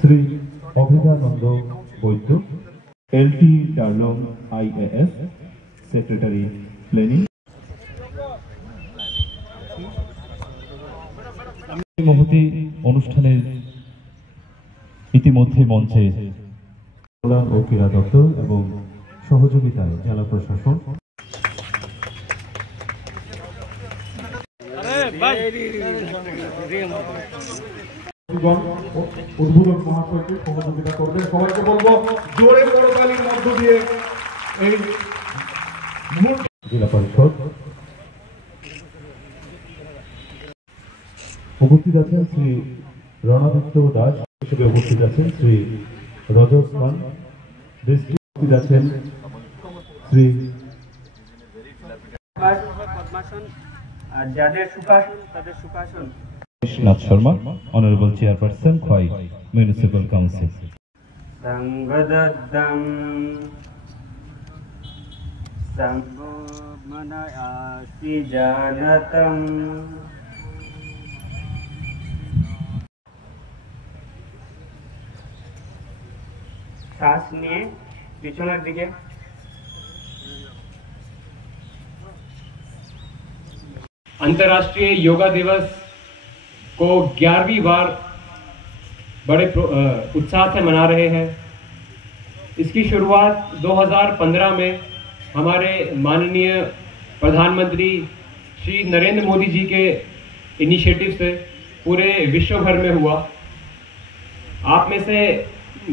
Shri Abhedananda Baidya, LT Darlong IAS, secretary planning. মহতি অনুষ্ঠানের ইতিমধ্যে মঞ্চে কলা ও ক্রীড়া দপ্তর এবং সহযোগিতায় জেলা প্রশাসন উদ্বোধক মহাশয়কে সহযোগিতা করবেন। সবাইকে বলবো জোরে করতালির মধ্য দিয়ে এই জেলা পরিষদ উপস্থিত আছেন শ্রী রণাদিত্য দাস হিসেবে উপস্থিত আছেন শ্রী রজত খান, উপস্থিত আছেন Shri Nath Sharma, honourable chairperson Khowai municipal council. শ্বাস নিয়ে পিছনের দিকে अंतर्राष्ट्रीय योगा दिवस को 11वीं बार बड़े उत्साह से मना रहे हैं। इसकी शुरुआत 2015 में हमारे माननीय प्रधानमंत्री श्री नरेंद्र मोदी जी के इनिशिएटिव से पूरे विश्व भर में हुआ। आप में से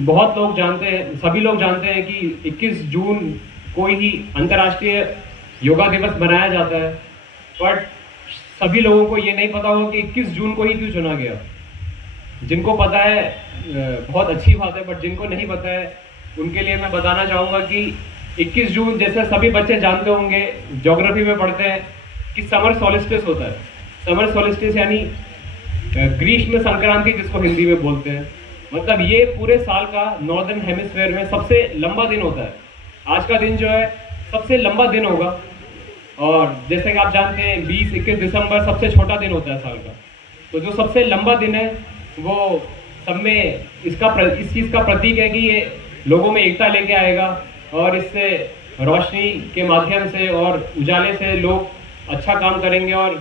बहुत लोग जानते हैं, सभी लोग जानते हैं कि 21 जून को ही अंतर्राष्ट्रीय योगा दिवस मनाया जाता है, बट सभी लोगों को ये नहीं पता होगा कि 21 जून को ही क्यों चुना गया। जिनको पता है बहुत अच्छी बात है, बट जिनको नहीं पता है उनके लिए मैं बताना चाहूँगा कि 21 जून जैसे सभी बच्चे जानते होंगे, ज्योग्राफी में पढ़ते हैं कि समर सॉलिस्टिस होता है। समर सॉलिस्टिस यानी ग्रीष्म संक्रांति जिसको हिंदी में बोलते हैं। मतलब ये पूरे साल का नॉर्दर्न हेमिस्फीयर में सबसे लंबा दिन होता है। आज का दिन जो है सबसे लंबा दिन होगा, और जैसे कि आप जानते हैं 20-21 दिसंबर सबसे छोटा दिन होता है साल का। तो जो सबसे लंबा दिन है वो सब में इस चीज़ का प्रतीक है कि ये लोगों में एकता लेके आएगा, और इससे रोशनी के माध्यम से और उजाले से लोग अच्छा काम करेंगे और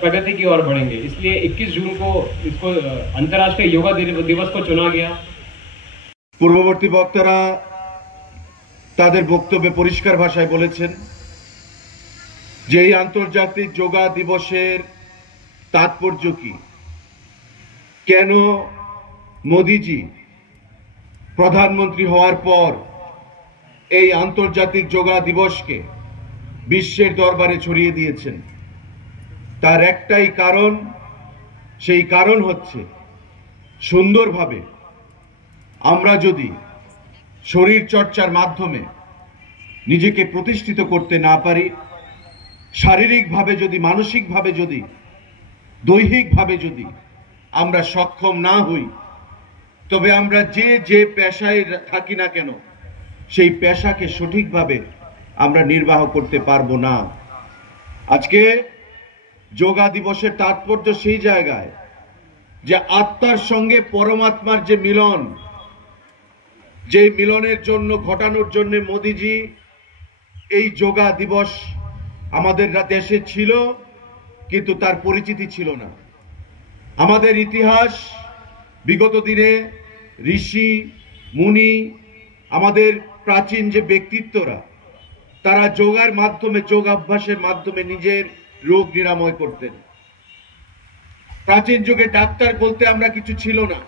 प्रगति की ओर बढ़ेंगे। इसलिए 21 जून को इसको अंतर्राष्ट्रीय योगा दिवस को चुना गया। পূর্ববর্তী বক্তারা তাদের বক্তব্যে পরিষ্কার ভাষায় বলেছেন যে এই আন্তর্জাতিক যোগা দিবসের তাৎপর্য কি, কেন মোদিজি প্রধানমন্ত্রী হওয়ার পর এই আন্তর্জাতিক যোগা দিবসকে বিশ্বের দরবারে ছড়িয়ে দিয়েছেন। তার একটাই কারণ, সেই কারণ হচ্ছে সুন্দরভাবে আমরা যদি শরীর চর্চার মাধ্যমে নিজেকে প্রতিষ্ঠিত করতে না পারি, শারীরিকভাবে যদি, মানসিকভাবে যদি, দৈহিকভাবে যদি আমরা সক্ষম না হই, তবে আমরা যে পেশায় থাকি না কেন সেই পেশাকে সঠিকভাবে আমরা নির্বাহ করতে পারবো না। আজকে যোগা দিবসের তাৎপর্য সেই জায়গায় যে আত্মার সঙ্গে পরমাত্মার যে মিলন, যে মিলনের জন্য ঘটানোর জন্য মোদিজি এই যোগা দিবস আমাদের দেশে ছিল, কিন্তু তার পরিচিতি ছিল না। আমাদের ইতিহাস বিগত দিনে ঋষি মুনি, আমাদের প্রাচীন যে ব্যক্তিত্বরা, তারা যোগার মাধ্যমে, যোগাভ্যাসের মাধ্যমে নিজের রোগ নিরাময় করতেন। প্রাচীন যুগে ডাক্তার বলতে আমরা কিছু ছিল না।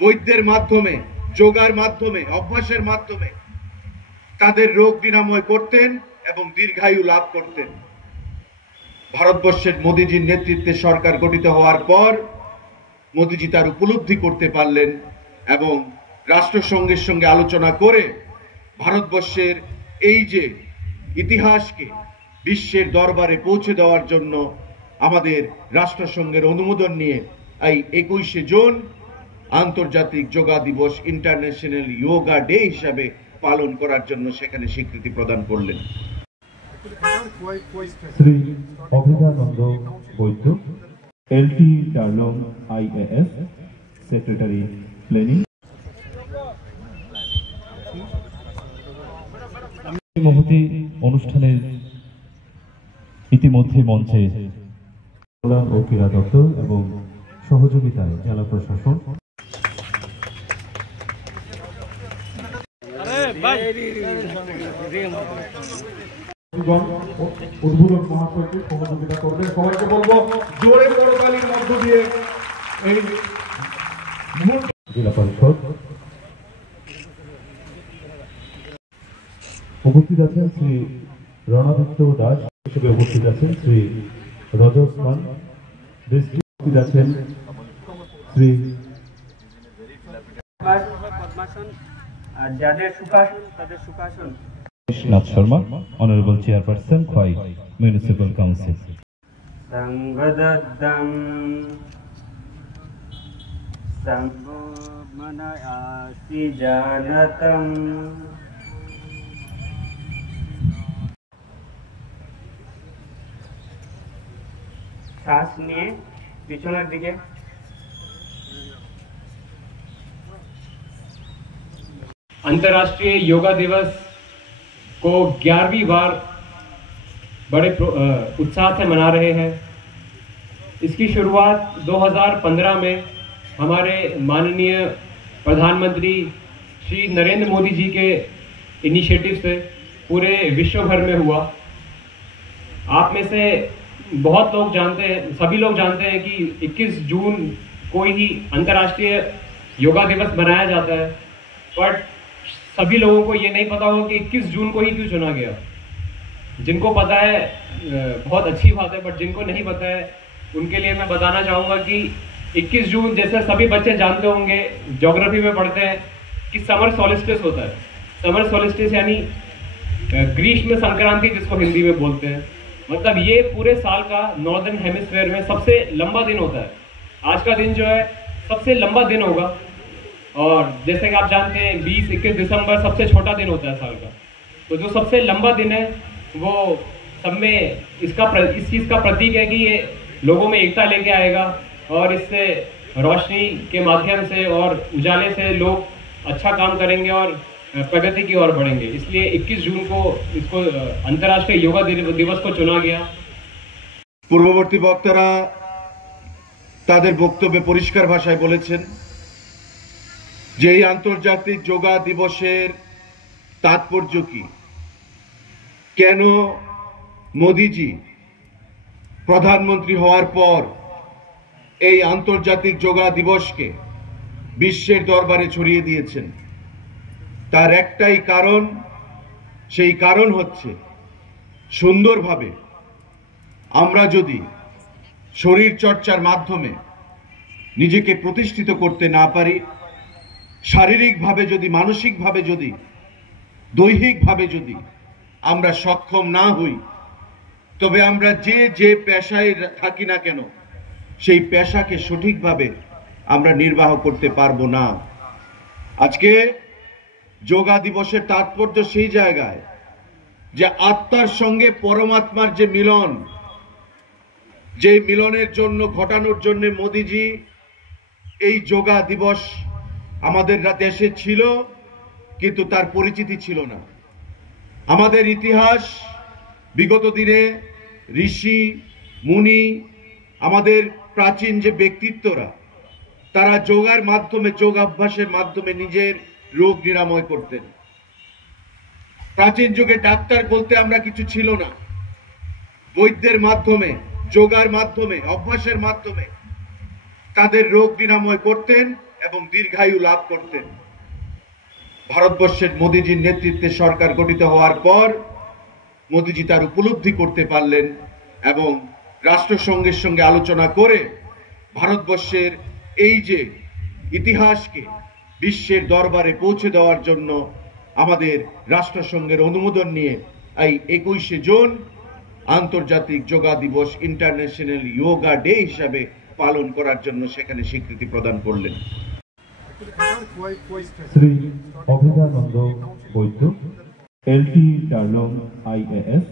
বৈদ্যের মাধ্যমে, যোগার মাধ্যমে, অভ্যাসের মাধ্যমে তাদের রোগ নিরাময় করতেন এবং দীর্ঘায়ু লাভ করতেন। ভারতবর্ষের মোদিজির নেতৃত্বে সরকার গঠিত হওয়ার পর মোদিজি তার উপলব্ধি করতে পারলেন এবং রাষ্ট্রসংঘের সঙ্গে আলোচনা করে ভারতবর্ষের এই যে ইতিহাসকে বিশ্বের দরবারে পৌঁছে দেওয়ার জন্য আমাদের রাষ্ট্রসংঘের অনুমোদন নিয়ে এই 21শে জুন আন্তর্জাতিক যোগা দিবস, ইন্টারন্যাশনাল যোগা ডে হিসাবে পালন করার জন্য সেখানে স্বীকৃতি প্রদান করলেন। Shri Abhedananda Baidya, LT Darlong IAS, secretary planning. মহতি অনুষ্ঠানের ইতিমধ্যে মঞ্চে কলা ও ক্রীড়া দপ্তর এবং সহযোগিতায় জেলা প্রশাসন উদ্বোধন মহাশয়কে সহযোগিতা করবেন। সবাইকে বলবো জোরে করতালির মধ্য দিয়ে এই জেলা পরিষদ উপস্থিত আছেন শ্রী রণাদিত্য দাস হিসেবে উপস্থিত আছেন শ্রী রজস্মান, উপস্থিত আছেন Shri Nath Sharma, honourable chairperson Khowai municipal council. সংগদদ্দম সম্ভোমনয়াসি জানতম। শ্বাস নিয়ে পিছনের দিকে। अंतर्राष्ट्रीय योगा दिवस को 11वीं बार बड़े उत्साह से मना रहे हैं। इसकी शुरुआत 2015 में हमारे माननीय प्रधानमंत्री श्री नरेंद्र मोदी जी के इनिशिएटिव से पूरे विश्व भर में हुआ। आप में से बहुत लोग जानते हैं, सभी लोग जानते हैं कि 21 जून को ही अंतर्राष्ट्रीय योगा दिवस मनाया जाता है, बट सभी लोगों को ये नहीं पता होगा कि 21 जून को ही क्यों चुना गया। जिनको पता है बहुत अच्छी बात है, बट जिनको नहीं पता है उनके लिए मैं बताना चाहूँगा कि 21 जून जैसे सभी बच्चे जानते होंगे, ज्योग्राफी में पढ़ते हैं कि समर सॉलिस्टिस होता है। समर सॉलिस्टिस यानी ग्रीष्म संक्रांति जिसको हिंदी में बोलते हैं। मतलब ये पूरे साल का नॉर्दर्न हेमिस्फीयर में सबसे लंबा दिन होता है। आज का दिन जो है सबसे लंबा दिन होगा, और जैसे कि आप जानते हैं 20-21 दिसंबर सबसे छोटा दिन होता है साल का। तो जो सबसे लंबा दिन है वो सब में इस चीज़ का प्रतीक है कि ये लोगों में एकता लेके आएगा, और इससे रोशनी के माध्यम से और उजाले से लोग अच्छा काम करेंगे और प्रगति की ओर बढ़ेंगे। इसलिए 21 जून को इसको अंतर्राष्ट्रीय योगा दिवस को चुना गया। পূর্ববর্তী বক্তারা তাদের বক্তব্যে পরিষ্কার ভাষায় বলেছেন যে এই আন্তর্জাতিক যোগা দিবসের তাৎপর্য কি, কেন মোদিজি প্রধানমন্ত্রী হওয়ার পর এই আন্তর্জাতিক যোগা দিবসকে বিশ্বের দরবারে ছড়িয়ে দিয়েছেন। তার একটাই কারণ, সেই কারণ হচ্ছে সুন্দরভাবে আমরা যদি শরীর চর্চার মাধ্যমে নিজেকে প্রতিষ্ঠিত করতে না পারি, শারীরিকভাবে যদি, মানসিকভাবে যদি, দৈহিকভাবে যদি আমরা সক্ষম না হই, তবে আমরা যে পেশায় থাকি না কেন সেই পেশাকে সঠিকভাবে আমরা নির্বাহ করতে পারবো না। আজকে যোগা দিবসের তাৎপর্য সেই জায়গায় যে আত্মার সঙ্গে পরমাত্মার যে মিলন, যে মিলনের জন্য ঘটানোর জন্য মোদিজি এই যোগা দিবস আমাদের দেশে ছিল, কিন্তু তার পরিচিতি ছিল না। আমাদের ইতিহাস বিগত দিনে ঋষি মুনি, আমাদের প্রাচীন যে ব্যক্তিত্বরা, তারা যোগার মাধ্যমে, যোগাভ্যাসের মাধ্যমে নিজের রোগ নিরাময় করতেন। প্রাচীন যুগে ডাক্তার বলতে আমরা কিছু ছিল না। বৈদ্যের মাধ্যমে, যোগার মাধ্যমে, অভ্যাসের মাধ্যমে তাদের রোগ নিরাময় করতেন এবং দীর্ঘায়ু লাভ করতেন। ভারতবর্ষের মোদিজির নেতৃত্বে সরকার গঠিত হওয়ার পর মোদিজি তার উপলব্ধি করতে পারলেন এবং রাষ্ট্রসংঘের সঙ্গে আলোচনা করে ভারতবর্ষের এই যে ইতিহাসকে বিশ্বের দরবারে পৌঁছে দেওয়ার জন্য আমাদের রাষ্ট্রসংঘের অনুমোদন নিয়ে এই 21শে জুন আন্তর্জাতিক যোগা দিবস, ইন্টারন্যাশনাল যোগা ডে হিসাবে পালন করার জন্য সেখানে স্বীকৃতি প্রদান করলেন। শ্রী অভিদানন্দ বৈদ্য, LT ডার্লং IAS।